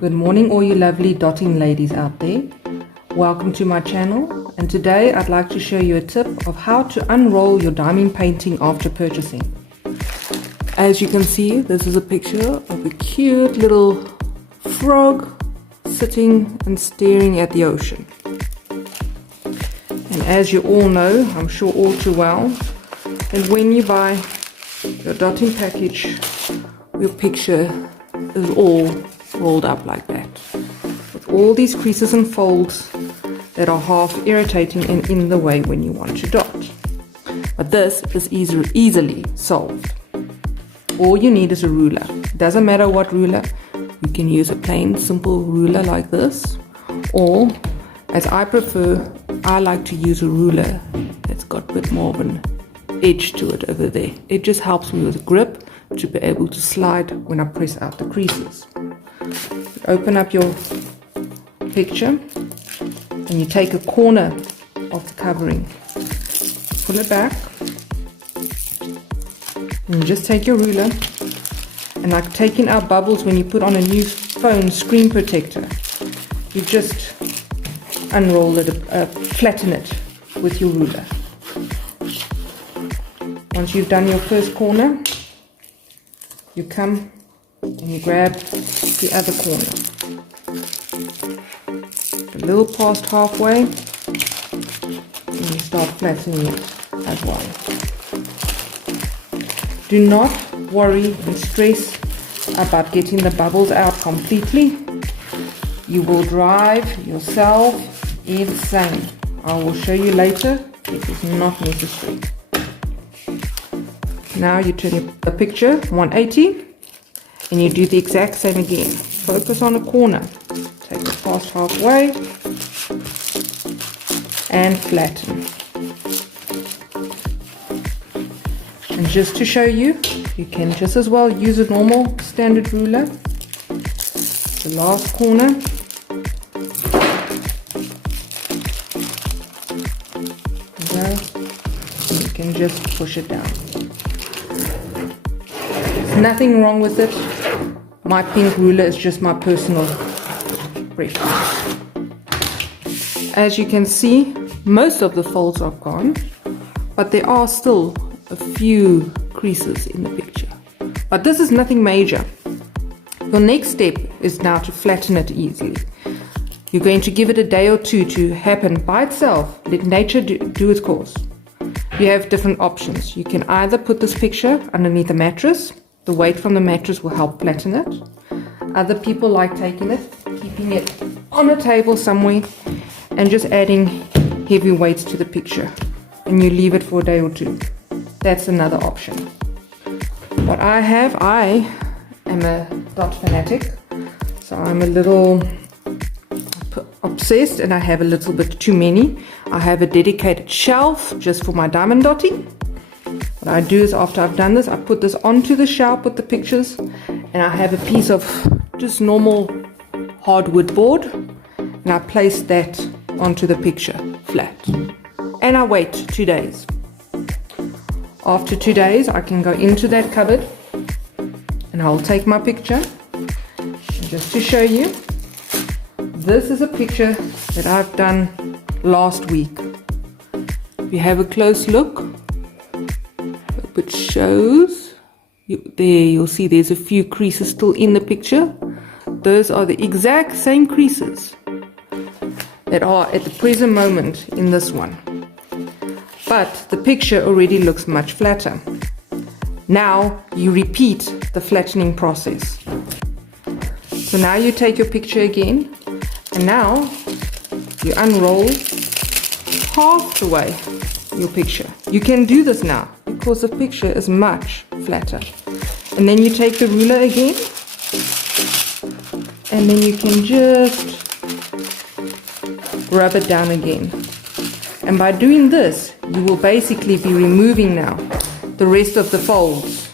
Good morning all you lovely dotting ladies out there. Welcome to my channel, and today I'd like to show you a tip of how to unroll your diamond painting after purchasing. As you can see, this is a picture of a cute little frog sitting and staring at the ocean. And as you all know, I'm sure all too well, that when you buy your dotting package, your picture is all rolled up like that, with all these creases and folds that are half irritating and in the way when you want to dot. But this is easily solved. All you need is a ruler. It doesn't matter what ruler. You can use a plain simple ruler like this, or as I prefer, I like to use a ruler that's got a bit more of an edge to it over there. It just helps me with grip to be able to slide when I press out the creases. Open up your picture and you take a corner of the covering, pull it back, and you just take your ruler, and like taking out bubbles when you put on a new phone screen protector, you just unroll it, flatten it with your ruler. Once you've done your first corner, you come and you grab the other corner, a little past halfway, and you start flattening it as well. Do not worry and stress about getting the bubbles out completely. You will drive yourself insane. I will show you later. It is not necessary. Now you turn the picture 180 and you do the exact same again. Focus on a corner, take it past halfway and flatten. And just to show you, you can just as well use a normal standard ruler. The last corner, and you can just push it down. There's nothing wrong with it. My pink ruler is just my personal preference. As you can see, most of the folds are gone, but there are still a few creases in the picture. But this is nothing major. Your next step is now to flatten it easily. You're going to give it a day or two to happen by itself. Let nature do its course. You have different options. You can either put this picture underneath a mattress. The weight from the mattress will help flatten it. Other people like taking it, keeping it on a table somewhere, and just adding heavy weights to the picture. And you leave it for a day or two. That's another option. What I am a dot fanatic, so I'm a little obsessed and I have a little bit too many. I have a dedicated shelf just for my diamond dotting. What I do is after I've done this, I put this onto the shelf with the pictures, and I have a piece of just normal hardwood board, and I place that onto the picture flat. And I wait 2 days. After 2 days, I can go into that cupboard and I'll take my picture. And just to show you, this is a picture that I've done last week. If you have a close look, which shows, you'll see there's a few creases still in the picture. Those are the exact same creases that are at the present moment in this one. But the picture already looks much flatter. Now you repeat the flattening process. So now you take your picture again, and now you unroll half the way your picture. You can do this now because the picture is much flatter. And then you take the ruler again, and then you can just rub it down again. And by doing this, you will basically be removing now the rest of the folds.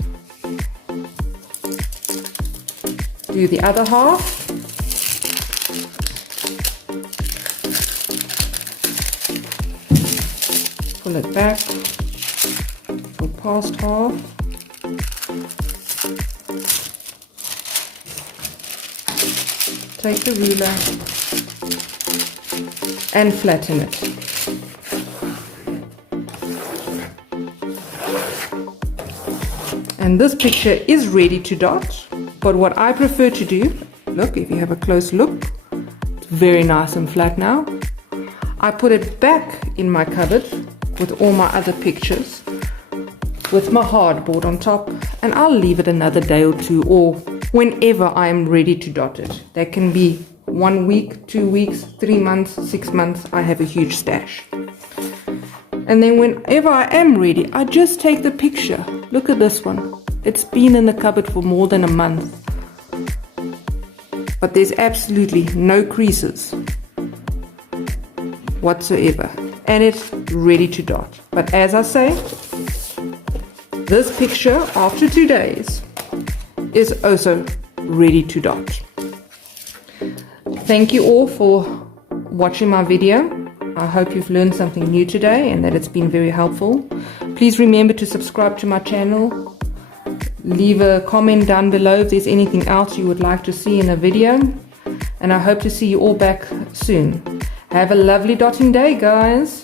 Do the other half. Pull it back, go past half. take the ruler and flatten it. And this picture is ready to dot, but what I prefer to do, look, if you have a close look, it's very nice and flat now. I put it back in my cupboard with all my other pictures, with my hardboard on top, and I'll leave it another day or two, or whenever I'm ready to dot it. That can be 1 week, 2 weeks, 3 months, 6 months. I have a huge stash. And then whenever I am ready, I just take the picture. Look at this one. It's been in the cupboard for more than a month. But there's absolutely no creases whatsoever. And it's ready to dot. But as I say, this picture after 2 days is also ready to dot. Thank you all for watching my video. I hope you've learned something new today and that it's been very helpful. Please remember to subscribe to my channel. Leave a comment down below if there's anything else you would like to see in a video. And I hope to see you all back soon. Have a lovely dotting day, guys.